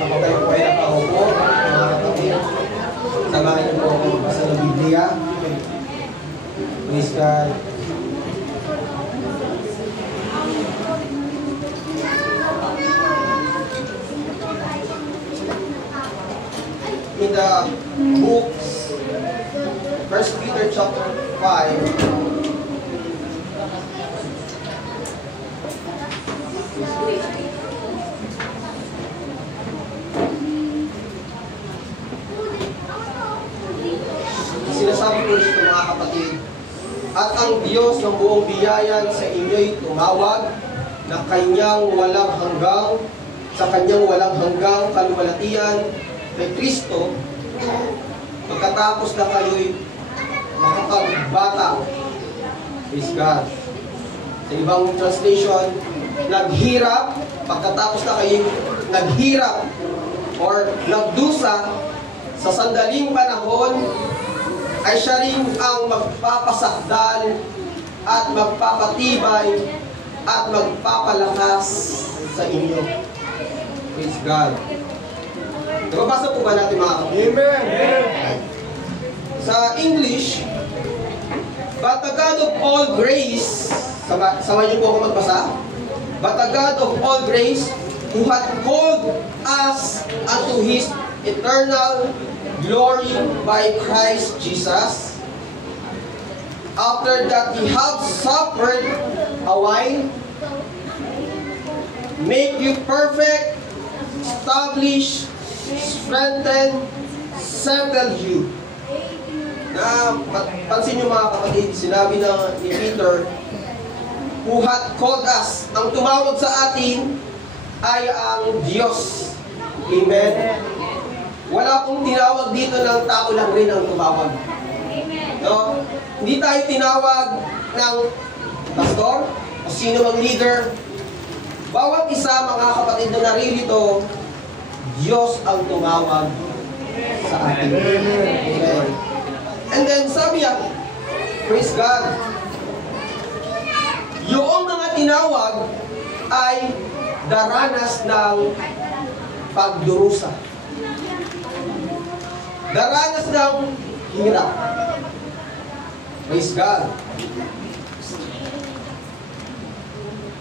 Kapag kayo po ay nakaupo, mga kapatid, samahan niyo po ako magbasa ng Biblia. Praise God. In the books, 1 Peter chapter 5, sinasabi ko dito mga kapatid, at ang Diyos ng buong biyayan sa inyo'y tumawag na sa kanyang walang hanggang kaluwalhatian kay Kristo, pagkatapos na kayo'y makapagbata. Praise God. Sa ibang translation, naghirap, pagkatapos na kayo'y naghirap or nagdusa sa sandaling panahon, ay siya rin ang magpapasakdal at magpapatibay at magpapalakas sa inyo. Praise God. Nababasa po ba natin mga kapatid? Amen! Sa English, but the God of all grace, sama niyo po ako magbasa, but the God of all grace, who hath called us unto His eternal glory by Christ Jesus, after that He hath suffered a while, make you perfect, establish, strengthen, settle you. Na pansin nyo mga kapatid, sinabi ni Peter, who hath called us, ang tumawag sa atin ay ang Diyos. Amen. Wala pong tinawag dito ng tao lang rin ang tumawag. No? Hindi tayo tinawag ng pastor o sino mang leader. Bawat isa mga kapatid na naririto, Diyos ang tumawag sa atin. Amen. And then sabi niya, praise God, yung mga tinawag ay daranas ng pagdurusa. Daranas ng hirap. Praise God.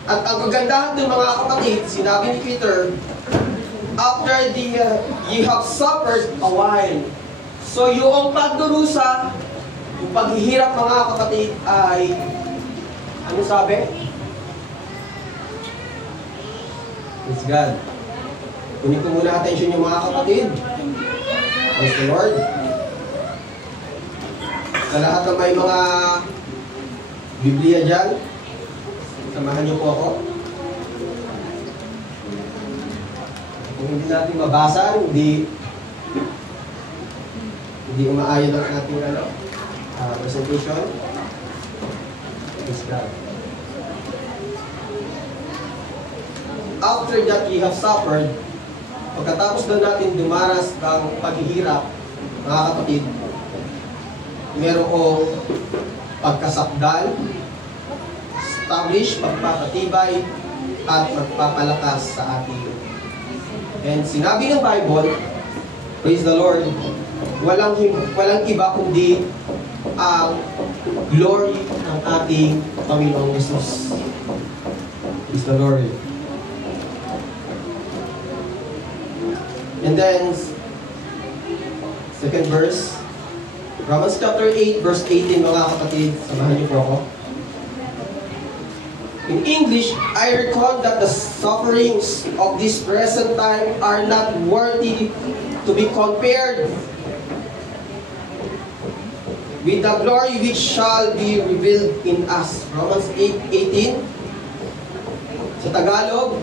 At ang kagandahan ng mga kapatid, sinabi ni Peter, after ye have suffered a while. So yung pagdurusa, yung paghihirap mga kapatid ay, ano sabi? Praise God. Kunin ko muna attention yung mga kapatid. Praise the Lord. Sa lahat ng may mga Biblia dyan, samahan niyo po ako. Kung hindi natin mabasa, hindi umaayon ang ating presentation. Praise God. After that ye have suffered, pagkatapos na natin dumaras ng paghihirap, mga kapatid, merong pagkasakdal, establish, pagpapatibay, at pagpapalakas sa atin. And sinabi ng Bible, praise the Lord, walang iba kundi ang glory ng ating Panginoong Jesus. Praise the Lord. And then, second verse, Romans chapter 8, verse 18, mga kapatid, samahan niyo po ako. In English, I reckon that the sufferings of this present time are not worthy to be compared with the glory which shall be revealed in us. Romans 8:18. Sa Tagalog,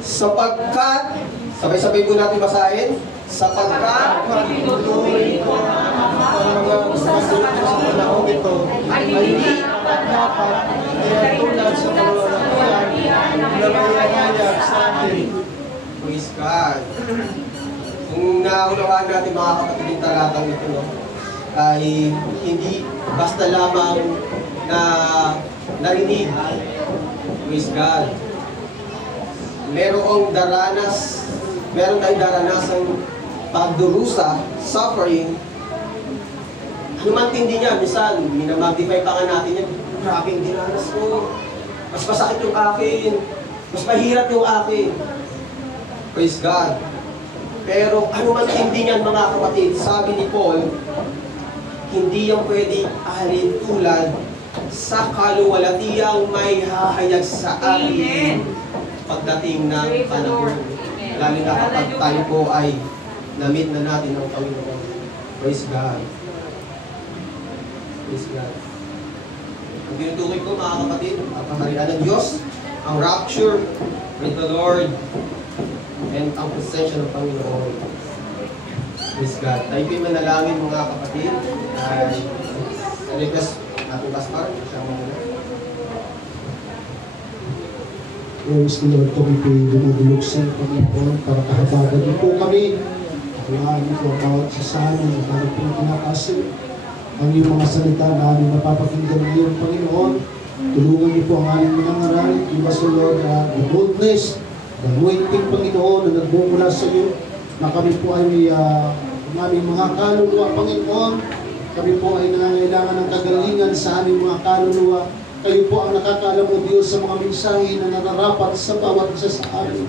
sapagkat, sabay-sabay po natin basahin, sapagkat patuloy ko ang mga masulot sa panahon ito ay hindi dapat kaya tulad sa kalulatian na mayayag sa atin. Praise God. Kung naunawaan natin mga kapatid yung talatang ito, no, ay hindi basta lamang na narinig. Praise God. meron tayong daranasang pagdurusa, suffering, ano man tindi niya, minsan, minamagnify pa nga natin yan, grabe yung dinanas ko, mas masakit yung akin, mas mahirap yung akin. Praise God. Pero ano man tindi niyan mga kapatid, sabi ni Paul, hindi yan pwede ahalin tulad sa kaluwalatiyang may hahayag sa atin pagdating ng panahon. Lalo na kapag tayo po ay na-meet na natin ng Panginoon. Praise God. Praise God. Ang tinutukoy ko mga kapatid, ang kaharian ng Diyos, ang rapture with the Lord, and ang presensya ng Panginoon. Praise God. Tayo po'y manalangin mga kapatid. Request natin Pastor, siya muna. Praise the Lord, kami po'y dumudulog sa Panginoon para kahabagan niyo po kami. Kailangan niyo po ang bawat sasanin at aming pinakakasin. Ang iyong mga salita na aming napapakinggan ngayon, Panginoon. Tulungan niyo po ang aming minangaral. Give us, O Lord, the boldness, the anointing, Panginoon, na nagmumula sa iyo, na kami po ay may ang aming mga kaluluwa, Panginoon. Kami po ay nangangailangan ng kagalingan sa aming mga kaluluwa. Kayo po ang nakakaalam o Diyos sa mga mensahe na nararapat sa bawat isa sa amin.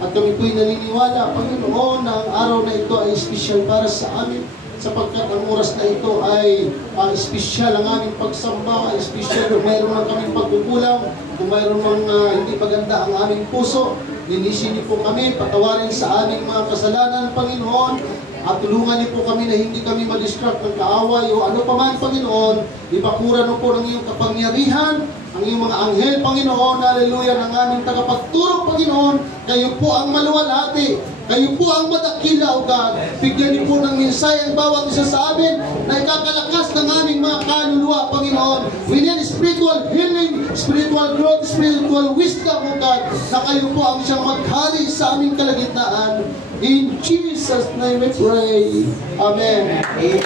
At kami po'y naniniwala, Panginoon, na ang araw na ito ay espesyal para sa amin, sapagkat ang oras na ito ay espesyal ang aming pagsamba, espesyal kung mayroon lang kaming pagkukulang, kung mayroon mang hindi maganda ang aming puso. Linisin niyo po kami, patawarin sa aming mga kasalanan, Panginoon, at tulungan niyo po kami na hindi kami ma-distract ng kaaway o ano pa man, Panginoon. Ibakuran mo po ng iyong kapangyarihan, ang iyong mga anghel, Panginoon, hallelujah, ng aming tagapagturo, Panginoon. Kayo po ang maluwalhati, kayo po ang madakila, O God. Bigyan niyo po ng minsay ang bawat isa sa amin na ikakalakas ng aming mga kaluluwa, Panginoon. We need spiritual healing, spiritual growth, spiritual wisdom, O God, na kayo po ang siyang maghari sa aming kalagitnaan. In Jesus' name we pray. Amen. Amen. We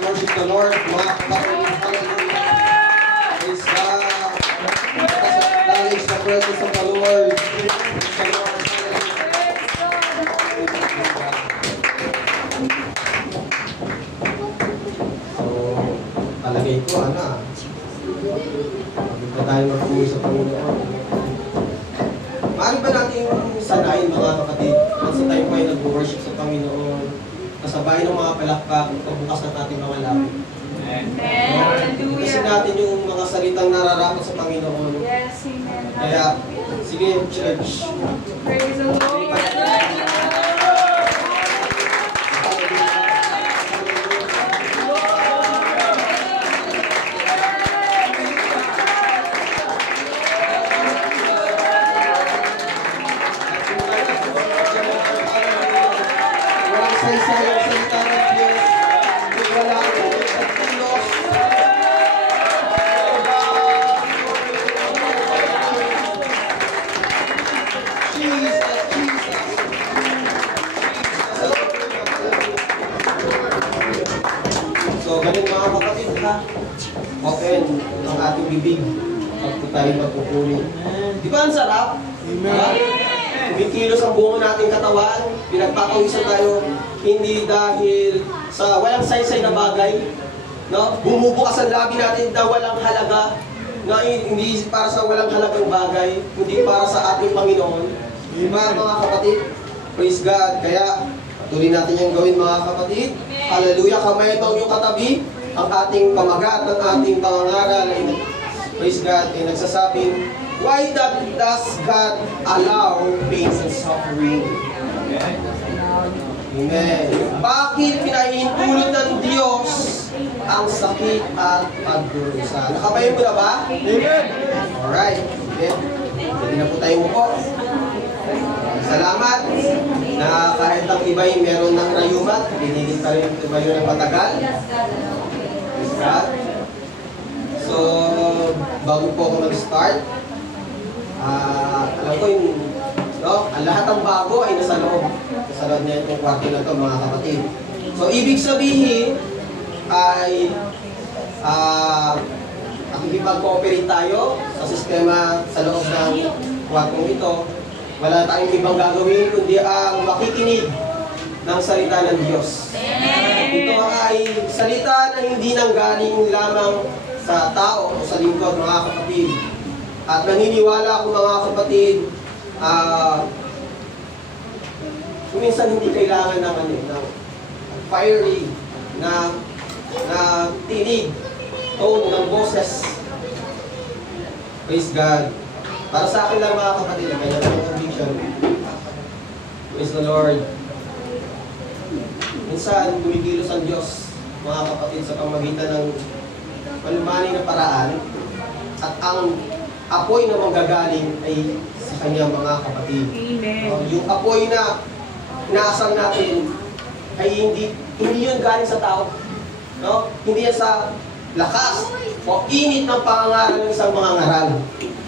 worship the Lord. Mga kapatid, praise God. Acknowledge the presence of the Lord. So, palagay ko, hindi pa tayo mag-uwi sa Panginoon. Maaari ba natin sanayin mga kapatid, once tayo po ay nag-worship sa Panginoon, kasabay ng mga palakpak, pagbukas na natin mga lapit. Amen. Kasi natin yung mga salitang nararapat sa Panginoon. Yes, amen. Kaya, sige, church. Praise the Lord. So, ganun mga kapatid, ha? Open ang ating bibig pag tayo magpupuli. Di ba ang sarap? Amen. Kumikilos ang buong nating katawan, pinagpapawisan tayo, hindi dahil sa walang saysay na bagay, no? Bumubukas ang labi natin na walang halaga, na hindi para sa walang halagang bagay, kundi para sa ating Panginoon. Di ba mga kapatid? Praise God. Kaya, tuloy natin yung gawin mga kapatid. Hallelujah. Kamay ito yung katabi. Ang ating pamagat, ang ating pangangaral ay, praise God, ay nagsasabing, why does God allow pain and suffering? Amen. Bakit pinahintulot ng Diyos ang sakit at pagdurusa? Nakabayan mo na ba? Amen. Alright. Amen. Hindi na po tayo mupo. Salamat na kahit ang iba'y meron ng rayumat, pinili pa rin iba yun ng matagal. So, bago po ako mag-start, alam ko yung, no, ang lahat ng bago ay nasa loob. Nasa loob na itong kwarto na ito, mga kapatid. So, ibig sabihin ay makikipag-cooperate tayo sa sistema sa loob ng kwartong ito Wala tayong ibang gagawin kundi ang makikinig ng salita ng Diyos. Ito ay salita na hindi nanggaling lamang sa tao o sa lingkod, mga kapatid. At naniniwala ako, mga kapatid, minsan hindi kailangan ng fiery na tinig, tone ng boses. Praise God. Para sa akin lang, mga kapatid, kaya ng conviction. Praise the Lord. Minsan, kumikilos ang Diyos, mga kapatid, sa pamagitan ng malumaning na paraan, at ang apoy na manggagaling ay sa kanyang mga kapatid. Amen. Yung apoy na inaasam natin ay hindi yun galing sa tao. No? Hindi yan sa lakas o init ng pangangaral ng isang mga ngaral.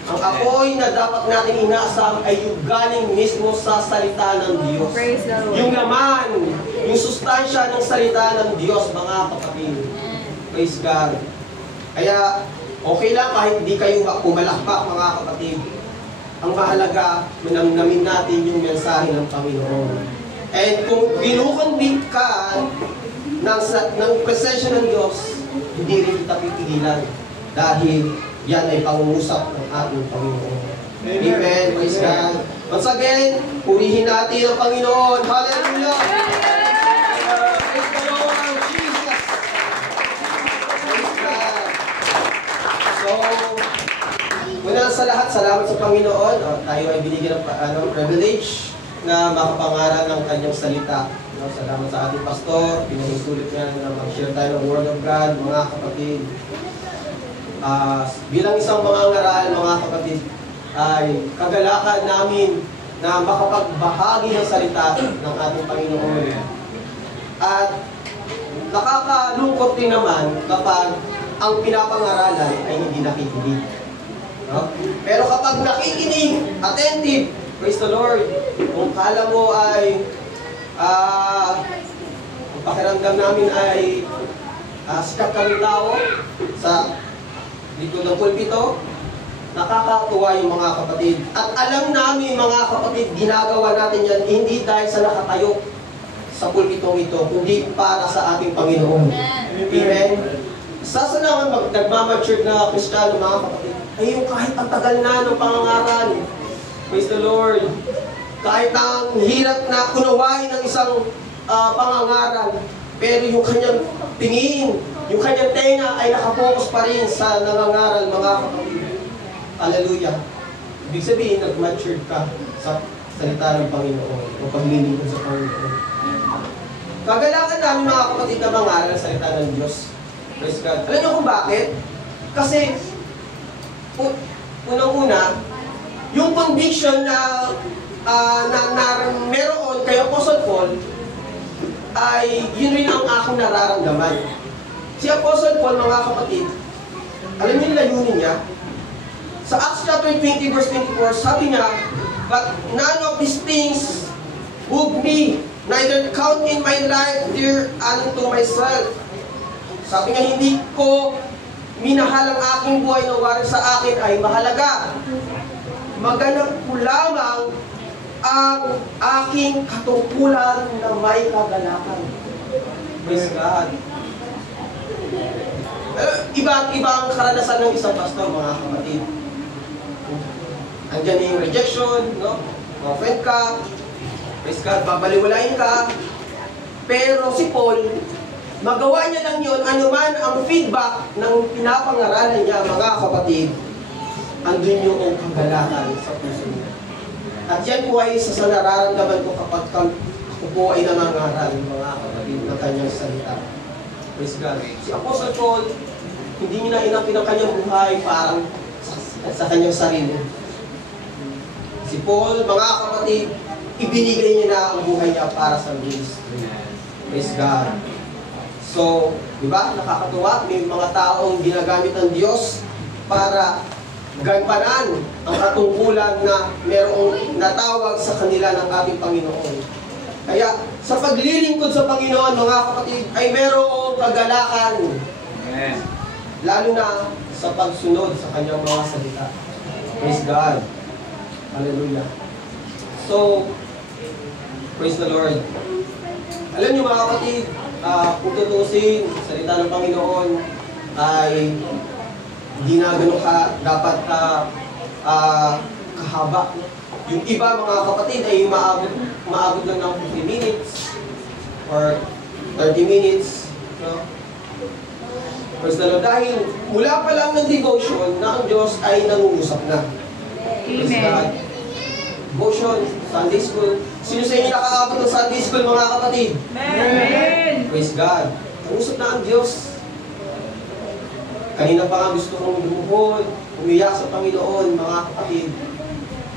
Ang apoy na dapat natin inaasam ay yung galing mismo sa salita ng Diyos. Praise the Lord. Yung laman, yung sustansya ng salita ng Diyos, mga kapatid. Praise God. Kaya, okay lang kahit di kayo pumalakpak, mga kapatid. Ang mahalaga, manamnamin natin yung mensahe ng Panginoon. And kung binukonvict ka ng presensya ng Diyos, hindi rin kita pipigilan. Dahil yan ay pangungusap ng ating Panginoon. Amen. Praise God. Once again, purihin natin ang Panginoon. Hallelujah! Praise the Lord Jesus! Praise God. So, una sa lahat, salamat sa Panginoon. Tayo ay binigyan ng privilege na makapangaral ng kanyang salita. Salamat sa ating pastor. Pinahisulit niya na mag-share tayo ng Word of God, mga kapatid. Bilang isang mga ngaral, mga kapatid, ay kagalakan namin na makapagbahagi ng salita ng ating Panginoon. At nakakalungkot din naman kapag ang pinapangaralan ay hindi nakikinig. No? Pero kapag nakikinig, attentive, praise the Lord, kung kala mo ay ang pakiramdam namin ay sikat kami tao sa dito ng pulpito, nakakatuwa yung mga kapatid. At alam namin, mga kapatid, ginagawa natin yan hindi dahil sa nakatayo sa pulpitong ito, kundi para sa ating Panginoon. Amen. Sa naman nagmamature na Kristiyano, mga kapatid, ay yung kahit ang tagal na ng pangangaral, praise the Lord, kahit ang hirap na kunawain ng isang pangangaral, pero yung kanyang tingin, yung kanyang tenga ay nakapokus pa rin sa nangangaral, mga kapatid. Hallelujah. Ibig sabihin, nag-matured ka sa salita ng Panginoon o paglilingkod sa Panginoon. Kagalakan namin, mga kapatid, na mangaral ang salita ng Diyos. Praise God. Alam niyo kung bakit? Kasi, unang-una, yung conviction na meron kay Apostle Paul, ay yun rin ang aking nararamdaman. Si Apostle Paul, mga kapatid, alam niyo yung layunin niya? Sa Acts chapter 20 verse 24, sabi niya, "But none of these things move me, neither count in my life dear unto myself." Sabi niya, hindi ko minahal ang aking buhay na warin sa akin ay mahalaga. Maganap ko lamang ang aking katungkulan na may kagalakan. Praise God. Iba ang karanasan ng isang pastor, mga kapatid. Andiyan yung rejection, no? Ma-offend ka, praise God, babaliwalain ka. Pero si Paul, magawa niya lang yun, anuman ang feedback ng pinapangaralan niya, mga kapatid, andun yung kagalakan sa puso niya. At yan po ay isa sa nararamdaman ko kapag ako po ay nangangaral, mga kapatid, ng kanyang salita. Praise God. Si Apostle Paul, hindi niya inapin ang kanyang buhay parang sa kanyang sarili. Si Paul, mga kapatid, ibinigay niya na ang buhay niya para sa ministry. Praise God. So, di ba, nakakatuwa, may mga taong ginagamit ng Diyos para gampanan ang katungkulan na merong natawag sa kanila ng ating Panginoon. Kaya, sa paglilingkod sa Panginoon, mga kapatid, ay merong kagalakan. Amen. Lalo na sa pagsunod sa kanyang mga salita. Praise God. Hallelujah. So, praise the Lord. Alam niyo mga kapatid, kung tutusin, salita ng Panginoon ay hindi na ganun dapat kahaba. Yung iba mga kapatid ay maabot lang ng 50 minutes or 30 minutes. No? Praise the Lord. Dahil mula pa lang ng devotion na ang Diyos ay nangungusap na. Praise God. Devotion, Sunday school. Sino sa inyo nakakaabot ng Sunday school mga kapatid? Amen. Praise God. Nangusap na ang Diyos. Kanina pa nga gusto kong lumuhod, umiyak sa Panginoon mga kapatid.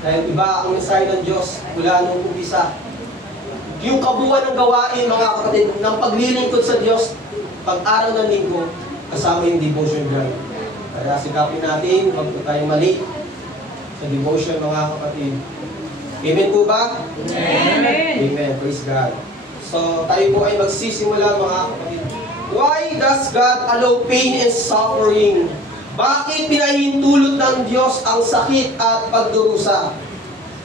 Dahil iba ang mensahe ng Diyos mula nung umpisa. Yung kabuuan ng gawain mga kapatid, ng paglilingkod sa Diyos, pag-araw ng linggo, kasama yung devotion drive. Kaya sikapin natin, huwag po tayong mali sa devotion mga kapatid. Amen po ba? Amen. Amen. Praise God. So, tayo po ay magsisimula mga kapatid. Why does God allow pain and suffering? Bakit pinahintulot ng Diyos ang sakit at pagdurusa?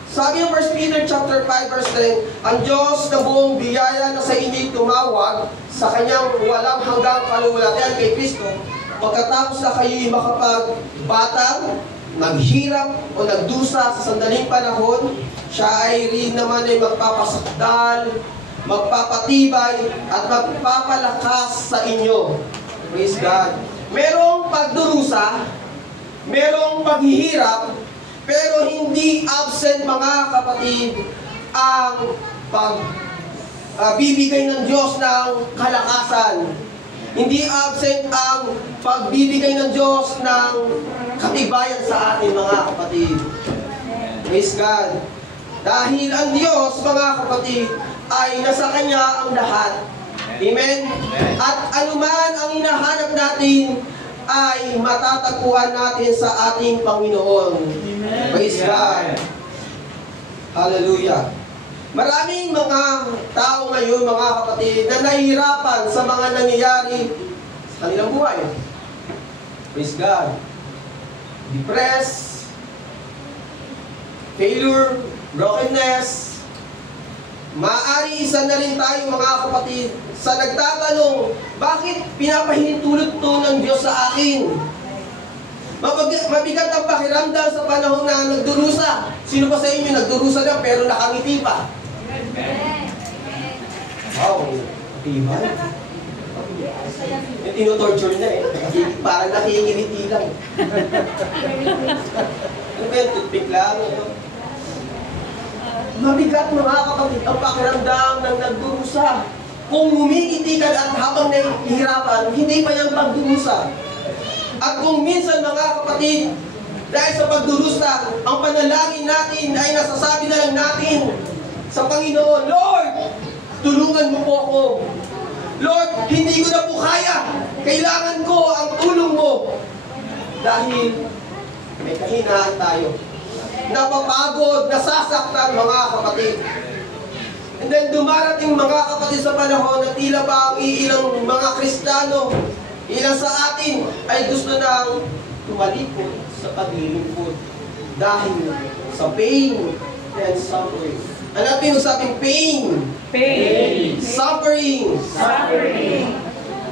Sabi ng 1 Peter chapter 5 verse 10, ang Diyos na buong biyaya na sa inyo tumawag sa kanyang walang hanggang kaluwalhatian kay Kristo, pagkatapos na kayo'y makapagbatang, naghirap o nagdusa sa sandaling panahon, siya ay rin naman ay magpapasakdal, magpapatibay, at magpapalakas sa inyo. Praise God. Merong pagdurusa, merong paghihirap, pero hindi absent mga kapatid ang pagbibigay ng Diyos ng kalakasan. Hindi absent ang pagbibigay ng Diyos ng katibayan sa atin mga kapatid. Praise God. Dahil ang Diyos mga kapatid ay nasa Kanya ang lahat. Amen? At anuman ang hinahanap natin ay matatagpuan natin sa ating Panginoon. Praise God. Hallelujah. Maraming mga tao ngayon, mga kapatid, na nahihirapan sa mga nangyayari sa kanilang buhay. Praise God. Depressed, failure, brokenness. Maaari isa na rin tayo mga kapatid sa nagtatanong, bakit pinapahintulot to ng Diyos sa akin? Mabigat ang pakiramdam sa panahon na nagdurusa. Sino pa sa inyo nagdurusa na pero nakangiti pa? Wow, tibay. Yung tinotorture na eh. Parang nakikingiti lang. Ano ba yung toothpick lang? Mabigat mga kapatid ang pakiramdam ng nagdurusa. Kung humingiti ka at habang nahihirapan, hindi pa yung pagdurusa. At kung minsan mga kapatid, dahil sa pagdurusa, ang panalangin natin ay nasasabi na lang natin sa Panginoon, Lord, tulungan mo po ako. Lord, hindi ko na po kaya. Kailangan ko ang tulong mo. Dahil may kahinaan tayo. Napapagod, nasasaktan mga kapatid. And then dumarating mga kapatid sa panahon na tila ba ang iilang mga Kristiyano, ilang sa atin ay gusto nang tumalikod sa paglilingkod dahil sa pain and suffering. Hanapin mo sa ating pain. Pain. Suffering. Suffering.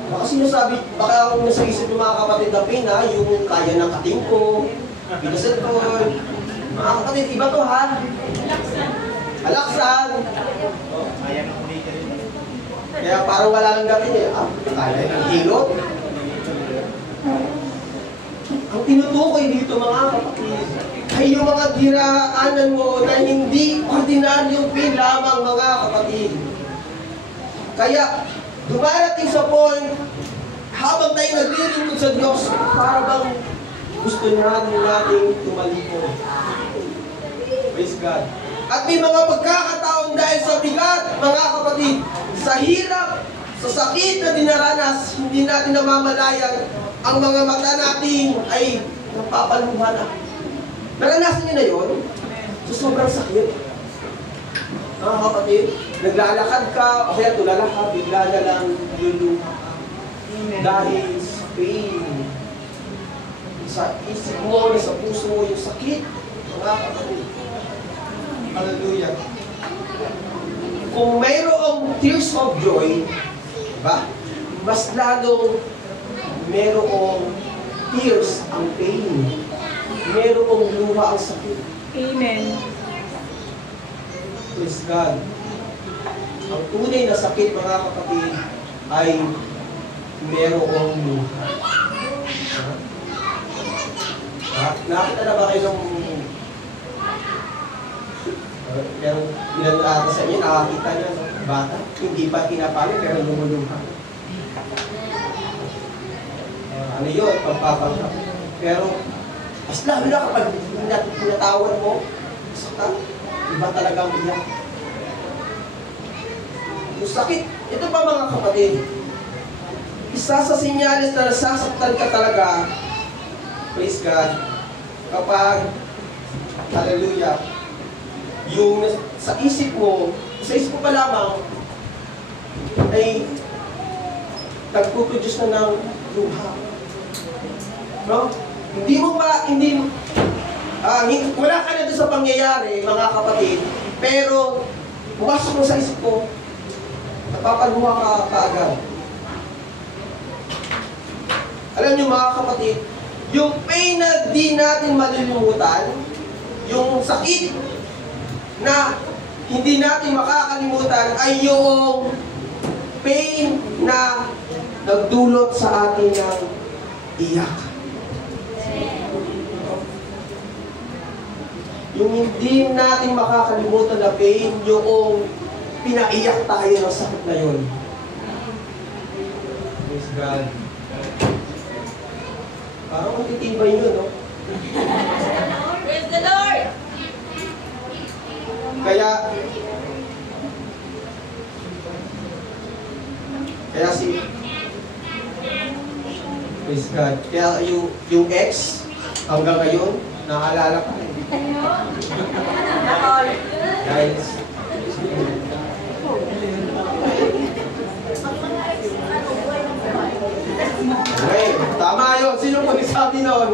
Baka sinasabi, baka kung nasa isip ng mga kapatid na pain ha, yung kaya ng kating ko, pinasentol. Mga kapatid, iba to ha. Alaksan. Kaya parang wala nang dating eh. Kaya ng hilot. Ang tinutukoy dito mga kapatid ay yung mga diraanan mo na hindi ordinaryong pain lamang mga kapatid. Kaya dumarating sa point habang tayo naglilingkod sa Diyos, para bang gusto nating tumalikod. Praise God. At may mga pagkakataon dahil sa bigat, mga kapatid, sa hirap, sa sakit na dinaranas, hindi natin namamalayan, ang mga mata natin ay napapaluha na. Naranasan niyo na yun? So, sobrang sakit. Mga kapatid, naglalakad ka, o kaya tulala ka, bigla na lang luluha. Dahil sa pain, sa isip mo, sa puso mo, yung sakit, mga kapatid. Hallelujah. Kung mayroong tears of joy, diba? Mas lalong mayroong tears ang pain. Mayroong luha ang sakit. Amen. Praise God. Ang tunay na sakit, mga kapatid, ay mayroong luha. Nakita na ba kayo ng pero ilan ata sa inyo, nakakita niya, bata, hindi pa tinapalo, pero lumuluha. Ano yun, pagpapangkap. Pero, mas lalo na kapag pinatawan mo, saka, iba talagang iyak. Yung sakit, ito pa mga kapatid, isa sa sinyalis na nasasaktan ka talaga, praise God, kapag, hallelujah, yung sa isip mo pa lamang, ay nagpuproduce na ng luha. No? Wala ka na doon sa pangyayari, mga kapatid, pero pumasok mo sa isip ko, napapaluha ka kaagad. Alam niyo mga kapatid, yung pain na di natin malilimutan, yung sakit na hindi natin makakalimutan ay yung pain na nagdulot sa atin ng iyak. Yung hindi natin makakalimutan na pain, yung pinaiyak tayo ng sakit na yun. Praise God. Parang matitibay yun, no? Praise the Lord! Kaya praise God. Kaya yung ex, hanggang ngayon, naalala pa rin. Guys, okay, tama yun. Sino po nagsabi nun?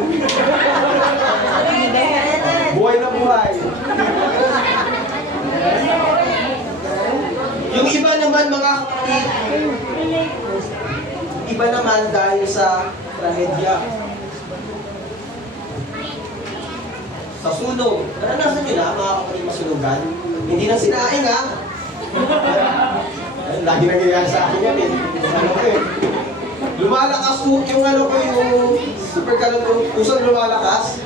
Buhay na buhay. Yung iba naman mga kapatid, iba naman dahil sa trahedya. Sa sunog. Naranasan nyo na mga kapatid masunugan? Hindi na sinaing ha. Lagi nangyayari sa akin yan eh. Ano ko eh. Lumalakas po yung ano ko yung super kalong pusang lumalakas.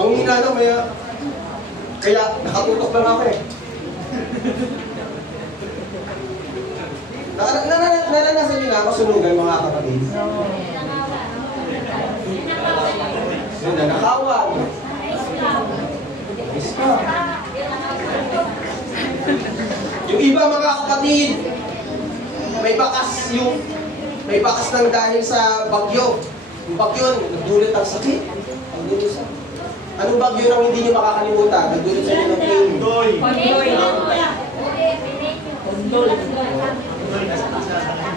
Ang hina na may kaya nakatutok lang ako eh. Naranasan nyo na masunugan mga kapatid? So, nanakawan. Yung iba mga kapatid, may bakas ng dahil sa bagyo. Yung bagyo, nagdulot ang sakit. Anong bagyo nang hindi nyo makakalimutan? Nagdulot sa inyo ng pain. Kondoy.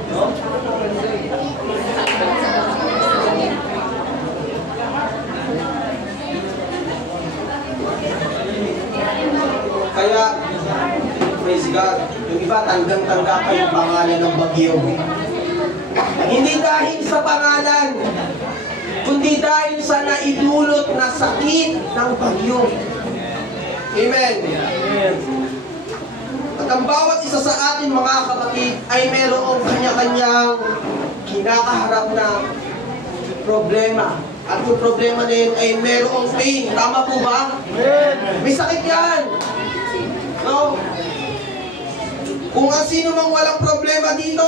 No? Kaya, praise God, yung iba tanggang-tangga pa yung pangalan ng bagyo. Hindi dahil sa pangalan, kundi dahil sa naidulot na sakit ng bagyo. Amen. At ang bawat isa sa atin mga kapatid ay mayroong kanya-kanyang kinakaharap na problema. At yung problema na yun ay mayroong pain. Tama po ba? May sakit yan. No? Kung ang sino mang walang problema dito,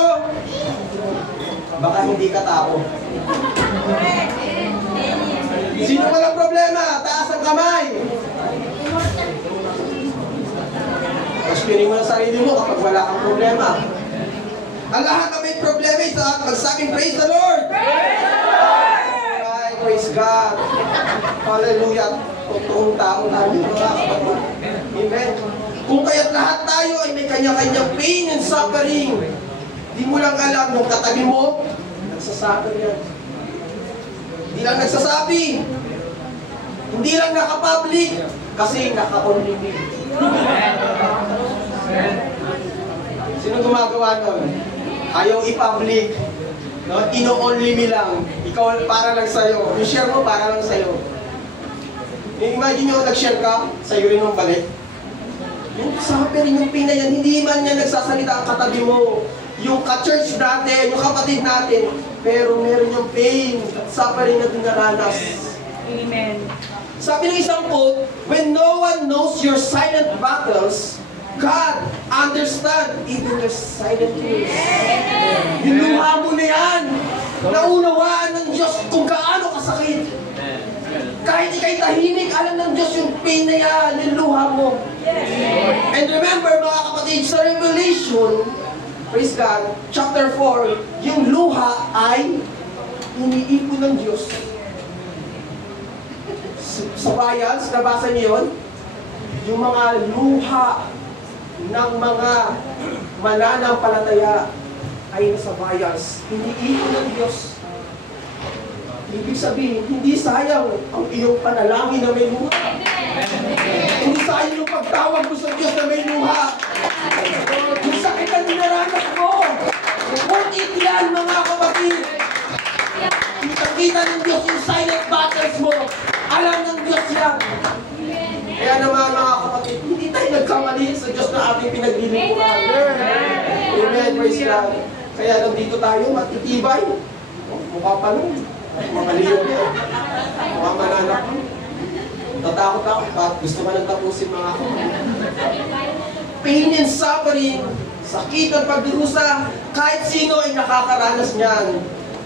baka hindi ka tao. Sino walang problema? Taas ang kamay. Explain mo ang sarili mo kapag wala kang problema. Ang lahat na may problema isa, magsabing praise the Lord! Praise the Lord! Ay, praise God! Hallelujah! Totoong tao tayo mga kapatid. Amen. Kung kaya't lahat tayo ay may kanya-kanyang pain and suffering, di mo lang alam nung katabi mo, nagsasabi yan. Hindi lang nagsasabi. Hindi lang nakapublic, kasi naka-online. Sino gumagawa nun? Ayaw i-public. No? Ino-only me lang. Ikaw para lang sa'yo. Yung share mo para lang sa'yo. Imagine nyo, nag-share ka, sa'yo rin ang balik. Yung suffering, yung pain na yan, hindi man yan nagsasalita ang katabi mo. Yung ka-church natin, yung kapatid natin, pero meron yung pain at suffering na dinaranas. Amen. Sabi ng isang quote, when no one knows your silent battles, God understand even your silent tears. Yung luha mo na yan. Naunawaan ng Diyos kung gaano kasakit. Kahit ikay tahimik, alam ng Diyos yung pain na yan, yung luha mo. And remember mga kapatid, sa Revelation, praise God, chapter 4, yung luha ay iniipon ng Diyos. Sa bayans, nabasa niyo yun? Yung mga luha ng mga mananampalataya ay nasa bayans. Iniipon ng Diyos. Ibig sabihin, hindi sayang ang iyong panalangin na may luha. Hindi sayang yung pagtawag mo sa Diyos na may luha. Yung sakit na dinaranas mo. Ngunit yan mga kapatid. Kita ng Diyos yung silent battles mo. Alam ng Diyos yan. Kaya naman mga kapatid, hindi tayo nagkamali sa Diyos na ating pinaglilingkuran. Amen, praise God. Kaya nandito tayo, matitibay. Mukha pa nun. Mga liyo niya. Mga mananak mo. Tatakot ako. Bakit gusto ka nang tapusin mga kapatid? Pain and suffering, sakit at pagdurusa, kahit sino ay nakakaranas niyan.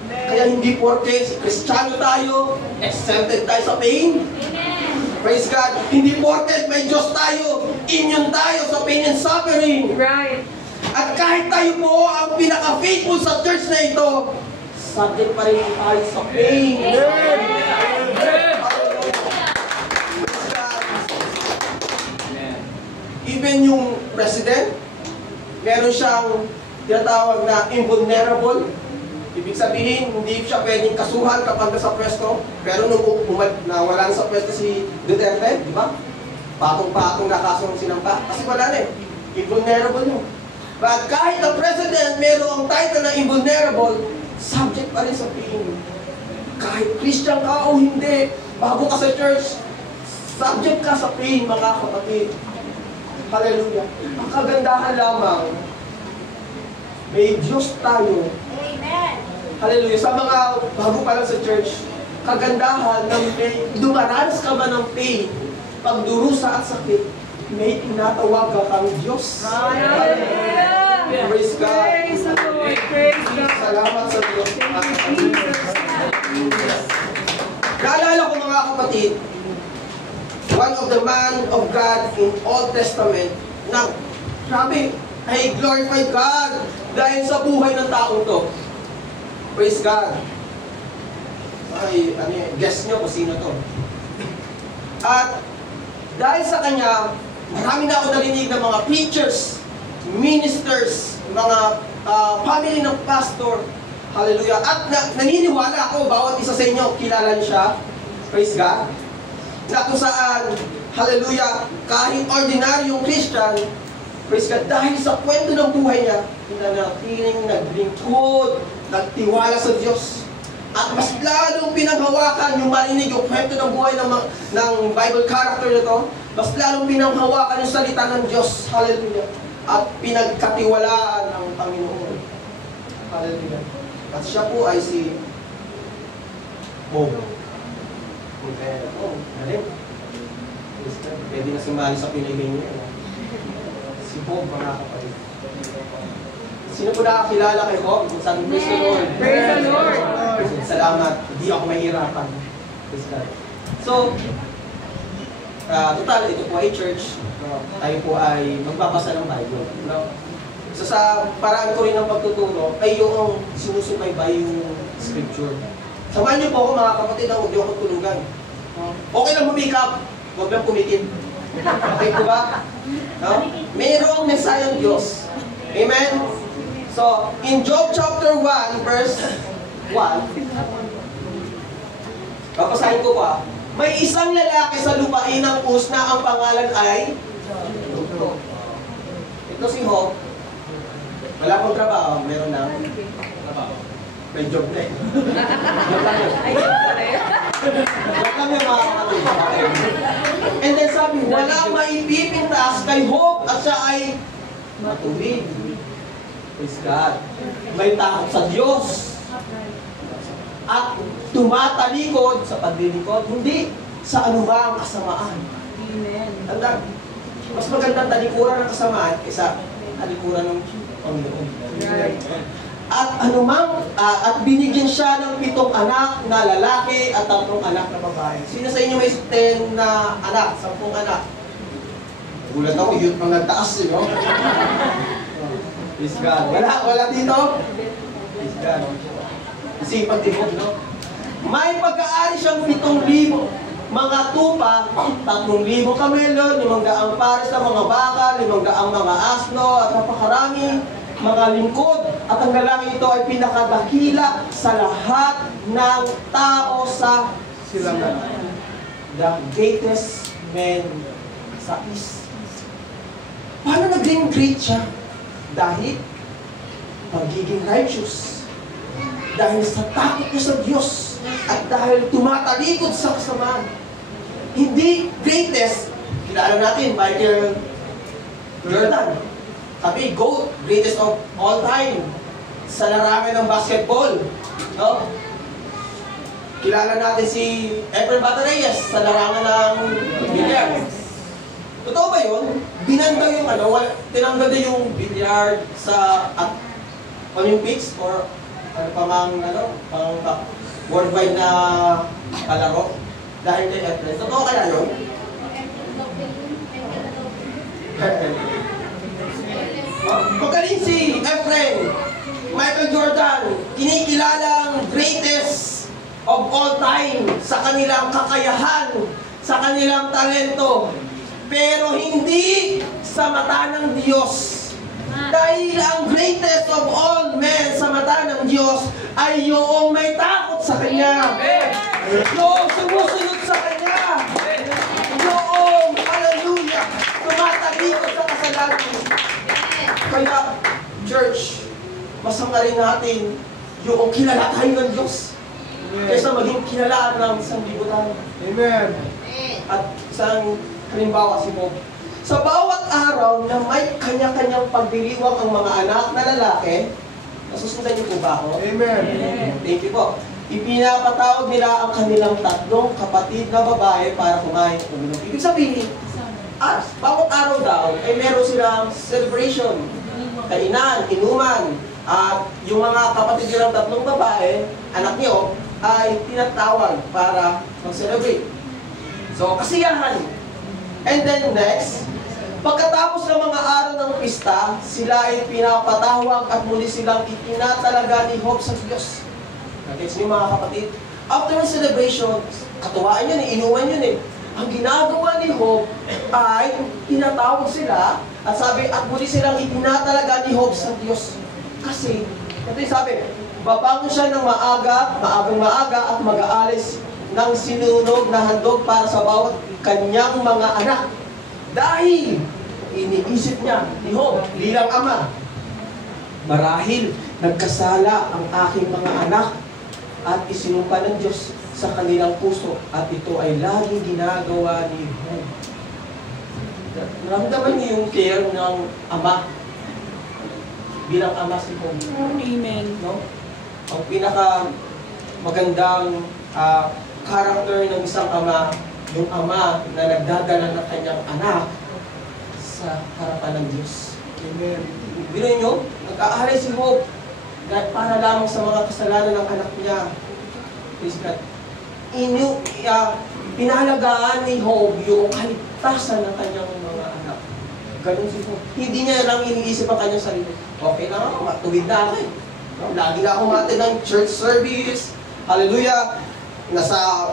Kaya hindi porke Kristiyano tayo, exempted tayo sa pain. Praise God. Hindi porke may Diyos tayo, immune tayo sa pain and suffering. Right. At kahit tayo po ang pinaka-faithful sa church na ito, subject pa rin tayo sa pain. Even yung president, meron siyang tinatawag na invulnerable. Ibig sabihin, hindi siya pwedeng kasuhan kapag nasa pwesto. Pero nung nawala na sa pwesto si Duterte, di ba? Patong-patong na kaso ng sinampa. Kasi wala na eh. Invulnerable yun. But kahit ang president meron ang title na invulnerable, subject pa rin sa pain. Kahit Christian ka o hindi, bago ka sa church, subject ka sa pain, mga kapatid. Hallelujah. Ang kagandahan lamang, may Diyos tayo. Amen. Hallelujah. Sa mga bago pa lang sa church, kagandahan ng may dumaranas ka man ng pain, pagdurusa at sakit, may tinatawag ka kang Diyos. Hallelujah. Praise God. Praise the Lord. Praise God. Salamat sa Diyos. Jesus. Naalala ko mga kapatid, one of the man of God in Old Testament na sabi, I glorify God dahil sa buhay ng taong to. Praise God. Ay, ano yun, guess nyo kung sino to. At dahil sa kanya, marami na ako narinig ng mga preachers, ministers, mga family ng pastor. Hallelujah. At naniniwala ako, bawat isa sa inyo, kilala niyo siya. Praise God. Na kung saan, hallelujah, kahit ordinaryong Christian, praise God, dahil sa kwento ng buhay niya, nanatiling, naglingkod, nagtiwala sa Diyos. At mas lalong pinanghawakan yung marinig yung kwento ng buhay ng Bible character na to, mas lalong pinanghawakan yung salita ng Diyos. Hallelujah. At pinagkatiwalaan ng Panginoon. Hallelujah. At siya po ay si Bob. Oh, galing. Pwede na sumali sa pinigay niya. Si Bob, mga kapatid. Sino po nakakilala kay Bob? Sabi, praise the Lord. Praise the Lord. Salamat. Hindi ako mahirapan. Praise God. So, total, ito po ay church. Tayo po ay magbabasa ng Bible. No? So, sa paraan ko rin ng pagtuturo, ay yung sinusubaybay yung scripture. Samahan niyo po ako mga kapatid, huwag niyo akong tulugan. Okay lang humikap, huwag lang pumitin. Okay po ba? No? Mayroong Messiah Diyos. Amen? So, in Job chapter 1, verse 1, babasahin ko pa, may isang lalaki sa lupain ng Uz na ang pangalan ay Ito si Hope. Wala pong trabaho. Meron na trabaho. May job na eh. Ayun pala yun. Job lang yung mga kapatid. And then sabi, wala maipipintas kay Hope at siya ay matuwid. Praise God. May takot sa Diyos. At tumatalikod sa paglilikod, hindi sa anumang kasamaan. Amen. Tanda, mas magandang talikuran ng kasamaan kaysa talikuran ng Panginoon. Right. At binigyan siya ng 7 anak na lalaki at 3 anak na babae. Sino sa inyo may 10 na anak, 10 anak? Gulat ako, yun mga taas, no? Praise God. Wala dito? Praise God. Kasi pag-ibog, no? May pag-aari siyang 7,000 mga tupa, 3,000 kamelo, 500 pares na mga baka, 500 mga asno, at napakarami mga lingkod. At ang lalaki ito ay pinakadakila sa lahat ng tao sa silangan. The greatest man sa east. Paano naging great siya? Dahil pagiging righteous. Dahil sa takot niya sa Diyos. At dahil tumatalikod sa kasamaan. Hindi greatest. Kilala natin, Michael Jordan. Sabi, GOAT, greatest of all time. Sa larangan ng basketball. No? Kilala natin si Efren Batareyes sa larangan ng billiard. Totoo ba yun? Binanda yung tinanggal din yung billiard sa Olympics or pang worldwide na palaro dahil kay Efren. Totoo kaya yun? Magaling si Efren, Michael Jordan, kinikilalang greatest of all time sa kanilang kakayahan, sa kanilang talento, pero hindi sa mata ng Diyos. Dahil ang greatest of all men sa mata ng Diyos ay yung may takot sa Kanya. Yung sumusunod sa Kanya. Yung, hallelujah, tumatalikod sa kasalanan. Kaya, church, masama rin natin yung kilala tayo ng Diyos. Kaysa maging kilala ng isang libutan. Amen. At isang halimbawa si Bob. Sa bawat araw na may kanya-kanyang pagdiriwang ang mga anak na lalaki, nasusundan niyo po ba ako? Amen. Thank you po. Ipinapatawag nila ang kanilang 3 kapatid na babae para kumain at uminom. Ibig sabihin, bawat araw daw ay meron silang celebration, kainan, inuman, at yung mga kapatid nilang 3 babae, anak niyo, ay tinatawag para mag-celebrate. So, kasiyahan. And then next, pagkatapos ng mga araw ng pista, sila ay pinapatawag at muli silang itinatalaga ni Hope sa Diyos. Nagets niyo mga kapatid? After the celebration, katuwaan yun, inuman yun eh. Ang ginagawa ni Hope ay tinatawag sila at sabi, at muli silang itinatalaga ni Hope sa Diyos. Kasi, ito yung sabi, babangon siya ng maagang maaga at mag-aalis ng sinunog na handog para sa bawat kanyang mga anak. Dahil iniisip niya ni Hope bilang ama, marahil nagkasala ang aking mga anak at isinumpa ng Diyos sa kanilang puso at ito ay laging ginagawa ni Hope. Ramdaman niyo yung care ng ama bilang ama si Hope. Amen. No? Ang pinaka magandang character ng isang ama, yung ama na nagdadala ng kanyang anak sa harapan ng Diyos. Amen. Biro nyo, nag-aalay si Hope para lamang sa mga kasalanan ng anak niya. Praise God. Pinahalagaan ni Hope yung kaligtasan ng kanyang mga anak. Ganun si Hope. Hindi niya lang iniisip ang kanyang sarili. Okay na ako, matuwid na ako eh. Lagi na ako mati ng church service. Hallelujah. Nasa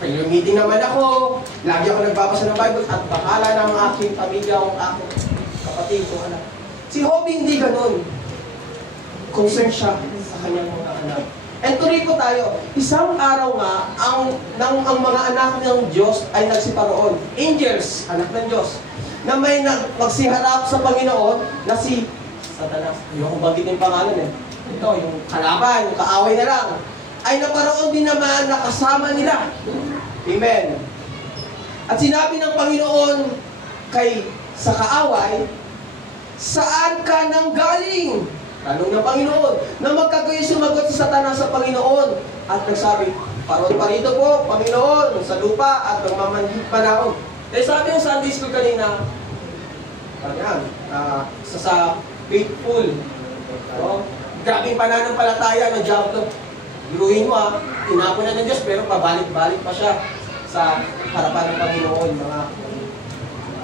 prayer meeting naman ako. Lagi ako nagbabasa ng Bible at bakala ng aking pamilya o aking kapatid o anak. Si Hope hindi ganun. Concern siya sa kanyang mga anak. And tuloy po tayo, isang araw nga, ang mga anak ng Diyos ay nagsiparoon. Angels, anak ng Diyos. na may magsiharap sa Panginoon na si Satanas. Ayoko banggitin yung pangalan eh. Ito, yung kalaban, yung kaaway na lang. Ay naparoon din naman na kasama nila. Amen. At sinabi ng Panginoon sa kaaway, saan ka nang galing? Tanong ng Panginoon, na magkagayon sumagot si Satanas sa Panginoon. At nagsabi, paroon pa rito po, Panginoon, sa lupa at magmamanhid panahon. Dahil sabi ng Sunday School kanina, sa faithful. Grabing pananampalataya ng Diablo. Biruin mo tinapon na ng Diyos, pero pabalik-balik pa siya sa harapan ng Panginoon.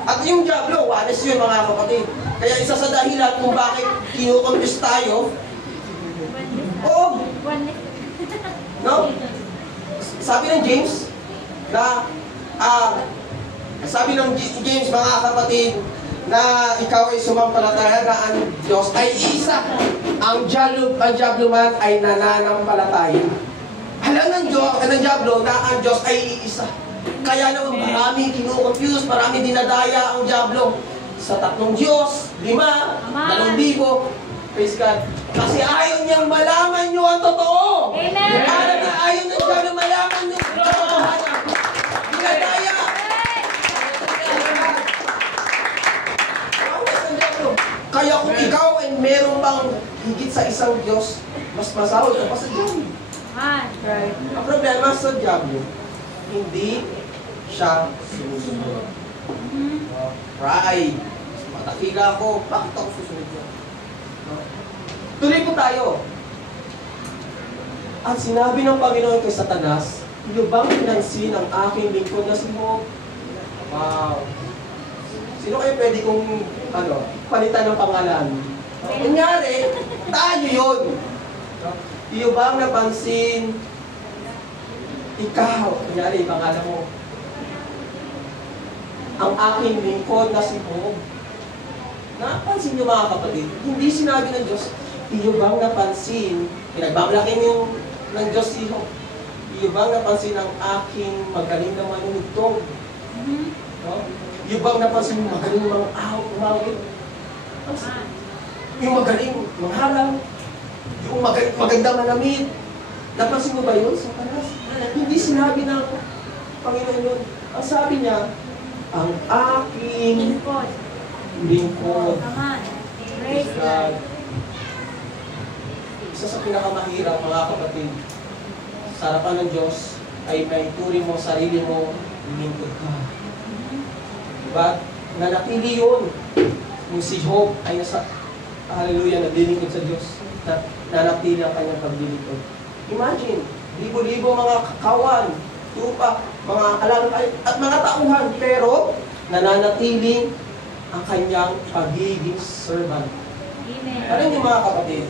At yung Diablo, honest yun mga kapatid. Kaya isa sa dahilan kung bakit kinukonfess tayo, no? Sabi ng James, mga kapatid, na ikaw ay sumampalataya na ang Diyos ay isa. Ang Diablo man ay nananampalataya. Alam ng Diablo na ang Diyos ay isa. Kaya naman maraming kinukonfuse, maraming dinadaya ang Diablo sa 3 Diyos, 5, 2,000. Praise God. Kasi ayaw niyang malaman niyo ang totoo. Amen. Ayaw ng Diablo malaman niyo ang katotohanan. Dinadaya. Kaya kung ikaw ay meron pang higit sa isang Diyos, mas masahol ka pa sa Diablo. Right. Ang problema sa Diablo, hindi siya sinusunod. Pride. Matakila ako. Bakit ako susunod niya? Tuloy po tayo. At sinabi ng Panginoon kay Satanas, iyo bang pinansin ang aking lingkod na si Job? Wow. Sino kayo pwede kong palitan ng pangalan? Kunyari, tayo yun. Iyo bang napansin ikaw, kunyari, pangalan mo, ang aking lingkod na si Job? Napansin niyo mga kapatid, hindi sinabi ng Diyos, iyo bang napansin, pinagbablakin yung ng Diyos si Job, iyo bang napansin ang aking magaling na manunugtog? No? Iyo bang napansin yung magaling mga umawit? Yung magaling mangharang? Yung magandang manamit? Napansin mo ba yun sa Satanas? Hindi sinabi ng Panginoon yun. Ang sabi niya, ang aking lingkod. Praise God. Isa sa pinakamahirap, mga kapatid, sa harapan ng Diyos, ay may turing mo sarili mo, lingkod ka. Diba? Nanatili yun. Yung si Job ay nasa, hallelujah, naglilingkod sa Diyos. Nanatili ang kanyang paglilingkod. Imagine, libo-libo mga kawan, tupa, mga alangkay, at mga tauhan, pero nananatiling ang kanyang pagiging servant. Amen. Alam niyo mga kapatid,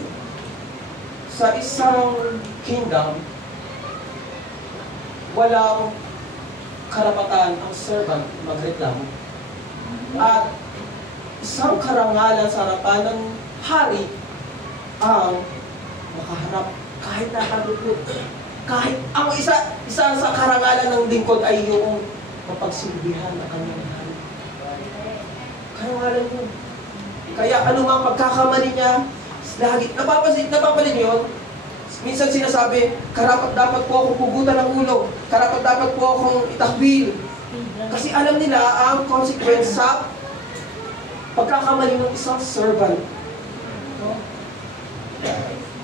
sa isang kingdom, walang karapatan ang servant magreklamo. At isang karangalan sa harapan ng hari ang makaharap kahit nakadukot. Kahit ang isa sa karangalan ng lingkod ay yung mapagsilbihan ng kanyang hari. Karangalan yun. Kaya anumang pagkakamali niya, lagi, napapalit niyo yun. Minsan sinasabi, karapat dapat po akong pugutan ng ulo, karapat dapat po akong itakwil. Kasi alam nila ang consequence sa pagkakamali ng isang servant.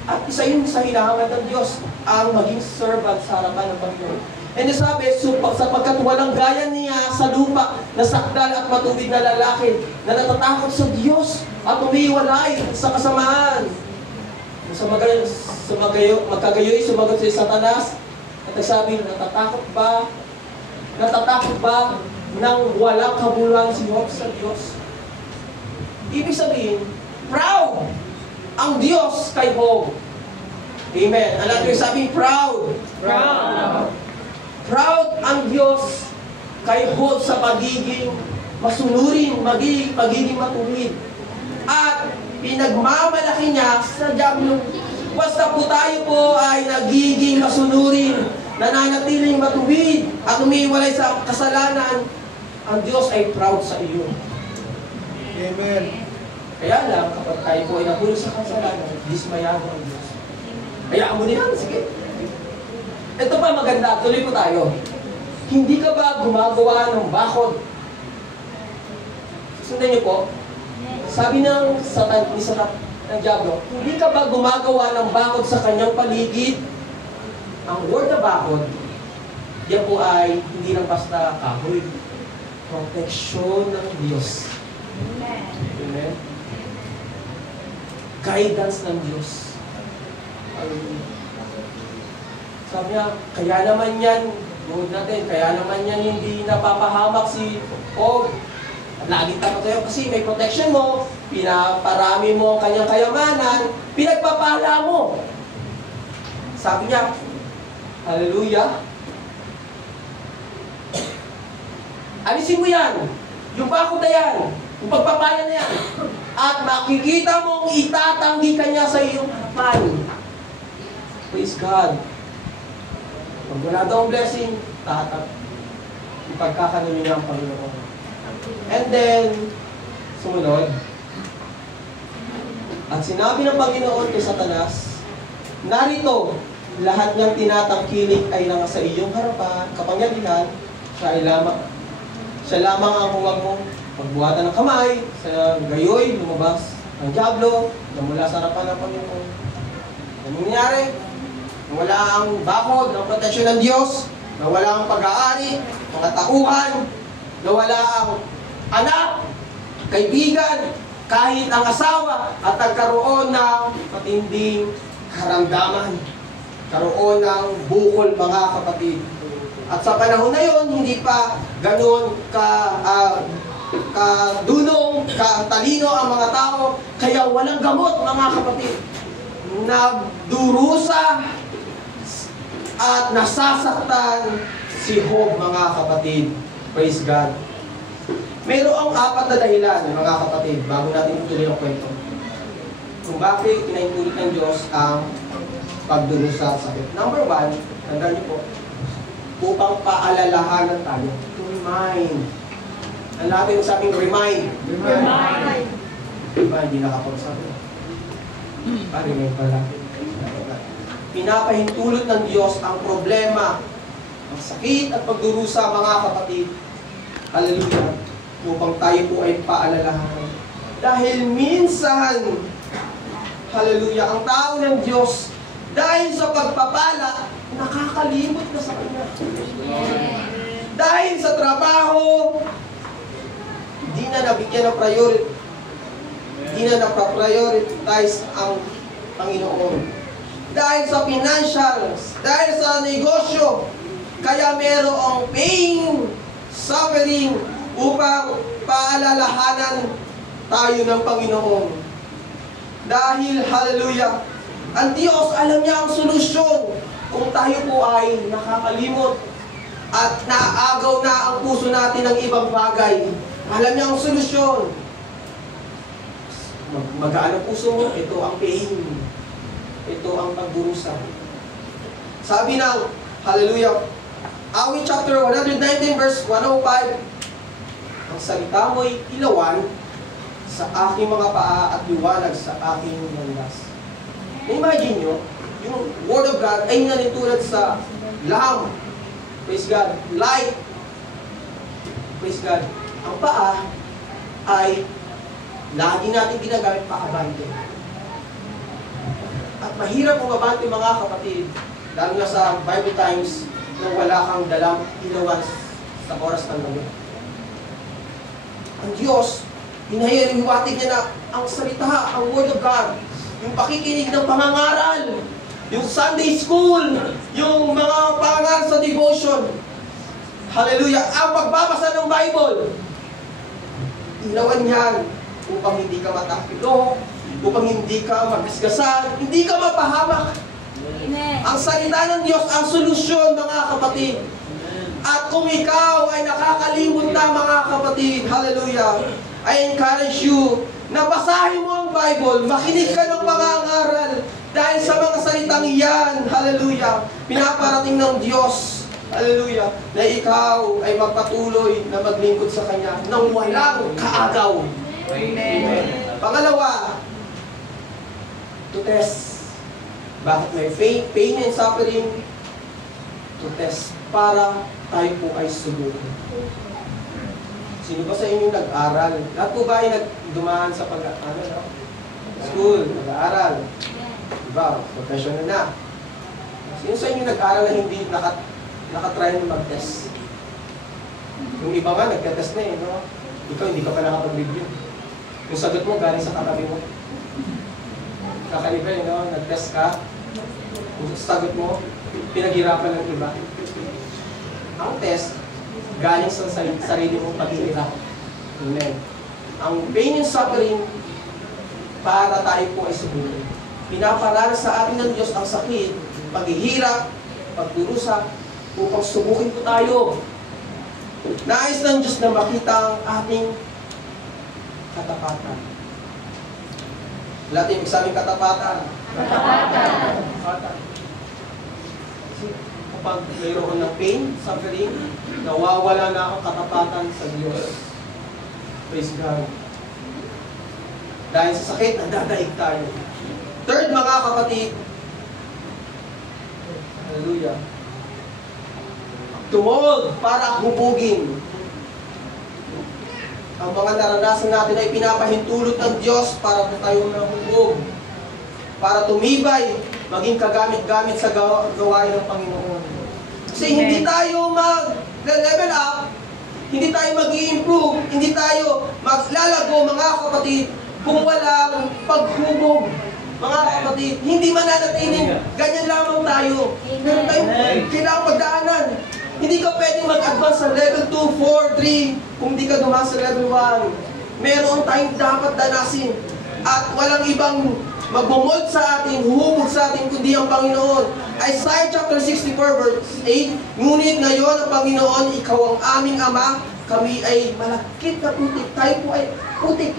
At isa yun sa hinahangad ng Diyos, ang maging servant sa harapan ng Panginoon. And sabi, sapagkat walang gaya niya sa lupa, na sakdal at matubig na lalaki, na natatakot sa Diyos at umiwalay sa kasamaan. Magkagayoy, sumagot si Satanas, at nagsabi, natatakot ba nang walang kabuluhan si Job sa Diyos? Ibig sabihin, proud ang Diyos kay Job. Amen. Alam ko yung sabi, proud. Proud ang Diyos kay Job sa pagiging masunurin, pagiging matuwid. At pinagmamalaki niya sa Diablo. Basta po tayo po ay nagiging masunurin, nananatiling matuwid, at umiwalay sa kasalanan, ang Diyos ay proud sa iyo. Amen. Kaya lang, kapag tayo po ay nahulog sa kasalanan, dismayado ang Diyos. Hayaan mo na yan, sige. Ito pa maganda, tuloy po tayo. Hindi ka ba gumagawa ng bakod? Sundan niyo po. Sabi ng ng Diablo, hindi ka ba gumagawa ng bakod sa kanyang paligid? Ang word na bakod, yan po ay hindi lang basta kahoy. Proteksyon ng Diyos. Amen. Guidance ng Diyos. Sabi niya, kaya naman yan, buod natin, kaya naman yan hindi napapahamak si Og. Lagi tayo tayo kasi may protection mo, pinaparami mo ang kanyang kayamanan, pinagpapala mo. Sabi niya, hallelujah, alisin mo yan, yung bakod na yan, yung pagpapala na yan, at makikita mong itatanggi ka niya sa iyong harapan. Praise God. Pag wala daw ang blessing, ipagkakaroon niya ang Panginoon. And then, sumunod. At sinabi ng Panginoon kay Satanas, narito, lahat ng tinatangkilik ay nasa iyong harapan, kapangyarihan, siya lamang ang huwag mong pagbuhatan ng kamay, sa gayoy, lumabas ang Diablo, na mula sa harapan ng Panginoon. Ano nangyari? Nawala ang bakod, ang proteksyon ng Diyos, nawala ang pag-aari, mga tauhan, nawala ang anak, kaibigan, kahit ang asawa, at nagkaroon ng matinding karamdaman. Karoon ng bukol, mga kapatid. At sa panahon na yon, hindi pa ganoon kadunong, katalino ang mga tao, kaya walang gamot, mga kapatid. Nagdurusa at nasasaktan si Job, mga kapatid. Praise God. Mayroong 4 na dahilan, mga kapatid, bago natin ituloy ang kwento, kung bakit pinahintulot ng Diyos ang pagdurusa at sakit. Number 1, tandaan niyo po, upang paalalahanan tayo. To remind. Ang natin sa aking remind. Remind. Diba, hindi nakapagsabi. Remind pala. Pinapahintulot ng Diyos ang problema, ang sakit at pagdurusa, mga kapatid. Hallelujah. Upang tayo po ay paalalahanan. Dahil minsan, hallelujah, ang tao ng Diyos, dahil sa pagpapala, nakakalimot na sa Kanya. Dahil sa trabaho, hindi na nabigyan ng priority. Hindi na napaprioritize ang Panginoon. Dahil sa financials, dahil sa negosyo, kaya merong pain, suffering, upang paalalahanan tayo ng Panginoon. Dahil, hallelujah, ang Diyos, alam niya ang solusyon kung tayo po ay nakakalimot at naaagaw na ang puso natin ng ibang bagay. Alam niya ang solusyon. Magaan ang puso mo, ito ang pain. Ito ang pagdurusa. Sabi ng, hallelujah, Awit chapter 119 verse 105, ang salita mo'y ilawan sa aking mga paa at liwanag sa aking landas. Na-imagine nyo, yung Word of God ay nanitulad sa lamp. Praise God. Light. Praise God. Ang paa ay lagi natin ginagamit paabante. At mahirap kung abante, mga kapatid, lalo na sa Bible times na wala kang dalang ilawan sa oras ng gabi. Ang Diyos, hinihiwatig niya na ang salita, ang Word of God, yung pakikinig ng pangangaral, yung Sunday school, yung mga pangangaral sa devotion. Hallelujah! Ang pagbabasa ng Bible, ilawan yan upang hindi ka matapilo, upang hindi ka magasgasan, hindi ka mapahamak. Amen. Ang salita ng Diyos, ang solusyon, mga kapatid. At kung ikaw ay nakakalimot na, mga kapatid, hallelujah, I encourage you na basahin mo ang Bible, makinig ka ng pangangaral, dahil sa mga salitang iyan, hallelujah, pinaparating ng Diyos, hallelujah, na ikaw ay magpatuloy na maglingkod sa Kanya nang walang kaagaw. Amen. Pangalawa, to test. Bakit may pain and suffering? To test. Para tayo po ay subukin. Sino ba sa inyo nag-aral? Lahat po ba ay nagdumaan sa school, nag-aaral? Diba? Professional na. Sino sa inyo nag-aral na hindi nakatry na mag-test? Yung iba nga, nag-test na eh, no? Ikaw, hindi ka pa nakapag-review. Yung sagot mo, galing sa katabi mo. Kakaliba eh, no? Nag-test ka. Yung sagot mo, pinaghirapan ng iba. Ang test, galing sa sarili mong paghihirap. Amen. Ang pain and suffering, para tayo po ay subukin. Pinaparana sa atin ng Diyos ang sakit, paghihirap, pagdurusa, upang subukin po tayo. Nais ng Diyos na makita ang ating katapatan. Lahat yung magsabing katapatan. Katapatan. Kasi kapag mayroon ng pain, suffering, nawawala na ang katapatan sa Diyos. Praise God. Dahil sa sakit, nagdadaig tayo. Third, mga kapatid, hallelujah, tumold para hubugin. Ang mga naranasan natin ay pinapahintulot ng Diyos para po tayo mahubog. Para tumibay, maging kagamit-gamit sa gawain ng Panginoon. Kasi hindi tayo mag-level up, hindi tayo mag-i-improve, hindi tayo maglalago, mga kapatid, kung walang paghubog. Mga kapatid, hindi mananatiling ganyan lamang tayo. Meron tayong kailangang magdaanan. Hindi ka pwedeng mag-advance sa level 2, 4, 3 kung hindi ka dumaan sa level 1. Meron tayong dapat danasin. At walang ibang magmumold sa atin, huhubog sa atin, kundi ang Panginoon. Isaiah chapter 64 verse 8, ngunit ngayon ang Panginoon, ikaw ang aming Ama, kami ay malakit na putik, tayo po ay putik.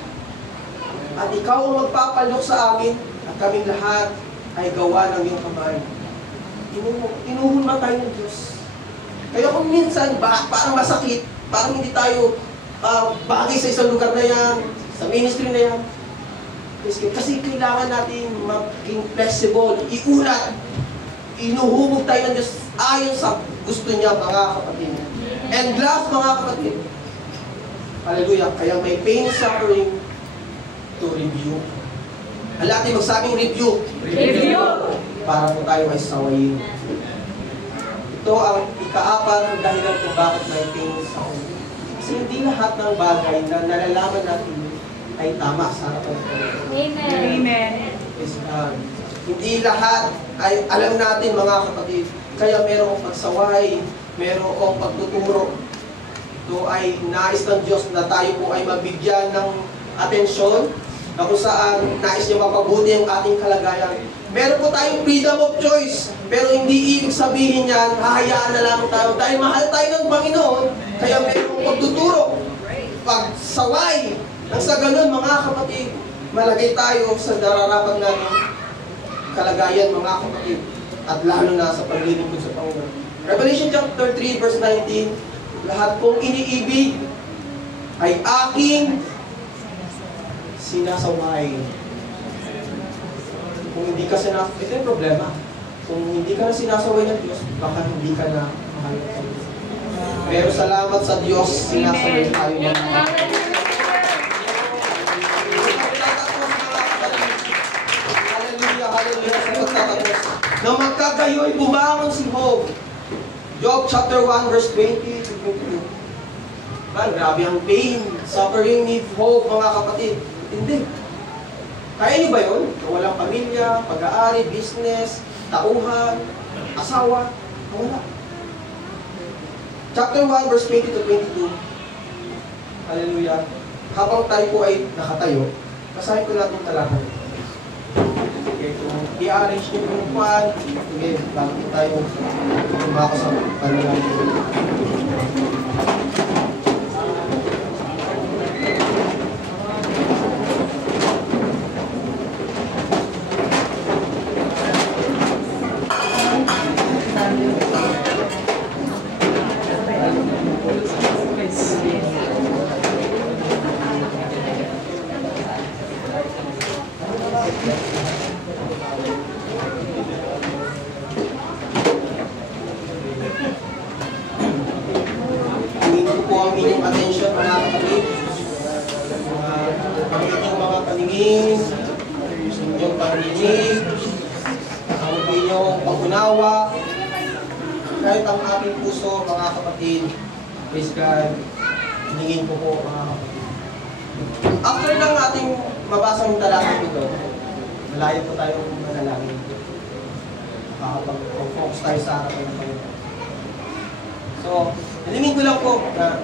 At ikaw ang magpapalok sa amin, at kaming lahat ay gawa ng iyong kamay. Inuhulma tayo ng Diyos. Kaya kung minsan, parang masakit, parang hindi tayo bagay sa isang lugar na yan, sa ministry na yan. Kasi kailangan natin maging flexible, iulat, inuhubog tayo ng Diyos ayon sa gusto niya, mga kapatid. And last, mga kapatid, hallelujah, kaya may pain and suffering to review. Ang natin magsabing review. Review! Para po tayo ay sawayin. Ito ang ikaapat ng dahilan kung bakit may pain and suffering. Kasi hindi lahat ng bagay na nalalaman natin ay tama sa harapan ng Panginoon. Amen. Amen. Yes, hindi lahat ay alam natin, mga kapatid. Kaya merong pagsaway, merong pagtuturo. Ito ay nais ng Diyos na tayo po ay mabigyan ng atensyon na kung saan nais niya mapabuti ang ating kalagayan. Meron po tayong freedom of choice, pero hindi ibig sabihin yan, hahayaan na lang tayo. Dahil mahal tayo ng Panginoon, kaya merong pagtuturo, pagsaway. Nang sa ganun, mga kapatid, malagay tayo sa nararapat natin kalagayan, mga kapatid, at lalo na sa paglilingkod sa Panginoon. Revelation chapter 3 verse 19, lahat kong iniibig ay aking sinasaway. Kung hindi ka sinasaway, ito yung problema. Kung hindi ka na sinasaway ng Diyos, baka hindi ka na mahal ng Panginoon. Pero salamat sa Diyos, sinasaway tayo ng Hallelujah sa pagtatapos. Na magkagayoy bumangon si Job. Job chapter 1 verse 20 to 22. Man, grabe ang pain, suffering ni Job, mga kapatid. Hindi. Kaya niyo ba yun? Walang pamilya, pag-aari, business, tauhan, asawa, wala. Chapter 1 verse 20 to 22. Hallelujah. Habang tayo po ay nakatayo, basahin ko natin talata. Okay, kung i-arrange niyo yung upuan, okay, bago tayo tumakos sa panalangin. Tingin ko po ang inyong attention, mga kapatid. Ang inyong mga paningin, ang inyong paninig, ang inyong pag-unawa, kahit ang aking puso, mga kapatid, praise God, hiningin ko po, mga kapatid. After ng ating mabasang talatang ito, malayo po tayong manalangin. Pag-focus tayo sa harapan ng Panginoon. So, hilingin ko lang po na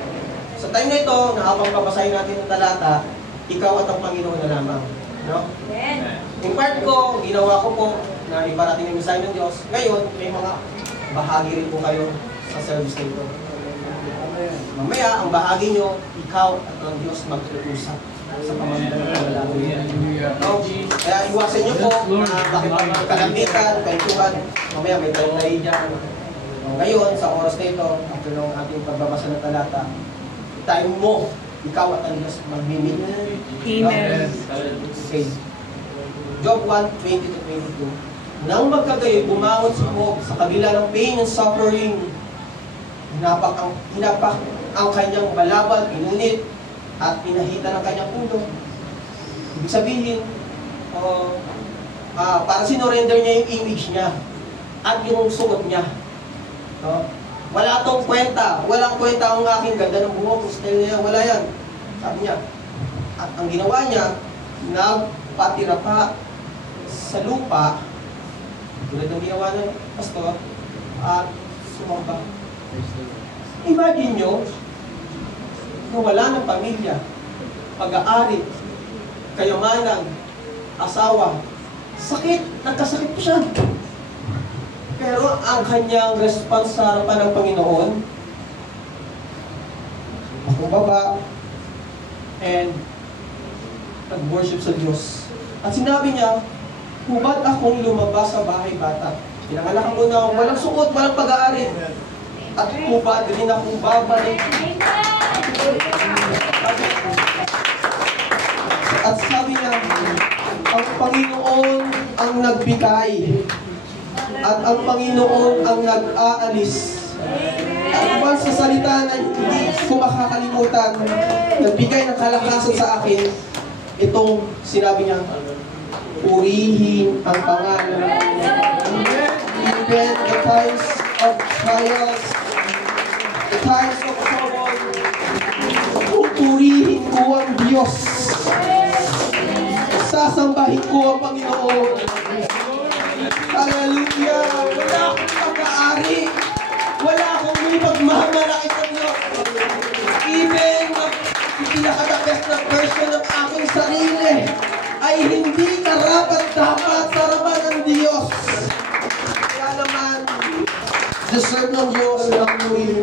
sa time na ito, na habang papasahin natin ang talata, ikaw at ang Panginoon na lamang. No? Yung part ko, ginawa ko po na iparating yung mensahe ng Diyos. Ngayon, may mga bahagi rin po kayo sa service na ito. Mamaya, ang bahagi nyo, ikaw at ang Diyos mag-uusap sa pamamagitan ng panalangin. No? Kaya iwasan nyo po na makipagkalamitan, kwentuhan. Mamaya may tayo dyan. Ngayon, sa oras na ito, after ng ating pagbabasa ng talata, time mo, ikaw at ang Diyos mag-mimit. Amen. Okay. Job 1:20-22. Nang magkagayoy, bumangon si Job sa kabila ng pain and suffering. Hinapak ang kanyang balabal, pinunit, at pinahita ng kanyang ulo. Ibig sabihin, para sinorender niya yung image niya at yung suot niya. Wala tong kwenta. Walang kwenta ang aking ganda ng buhok. Style niya, wala yan. Sabi niya. At ang ginawa niya, nagpatira pa sa lupa, tulad ng ginawa ng pastor, at sumamba. Imagine nyo, na wala ng pamilya, pag-aari, kayamanan, asawa, sakit, nagkasakit po siya. Pero ang kanyang response sa harapan ng Panginoon, baba and nag-worship sa Diyos. At sinabi niya, hubad akong lumabas sa bahay bata. Pinanganak ako na walang suot, walang pag-aari. At hubad rin akong babalik. At sabi niya, ang Panginoon ang nagbigay. At ang Panginoon ang nag-aalis. At iba sa salita na hindi ko makakalimutan, nagbigay ng kalakasan sa akin, itong sinabi niya, purihin ang pangalan. Even the times of trials, the times of trouble, purihin ko ang Diyos. Sasambahin ko ang Panginoon. Hallelujah! Wala akong pag-aari. Wala akong may pagmamalaki sa Diyos. Even ang pinaka-the best na version ng aking sarili ay hindi karapat-dapat sa harapan ng Diyos. Kaya naman, deserve ng Diyos ang purihin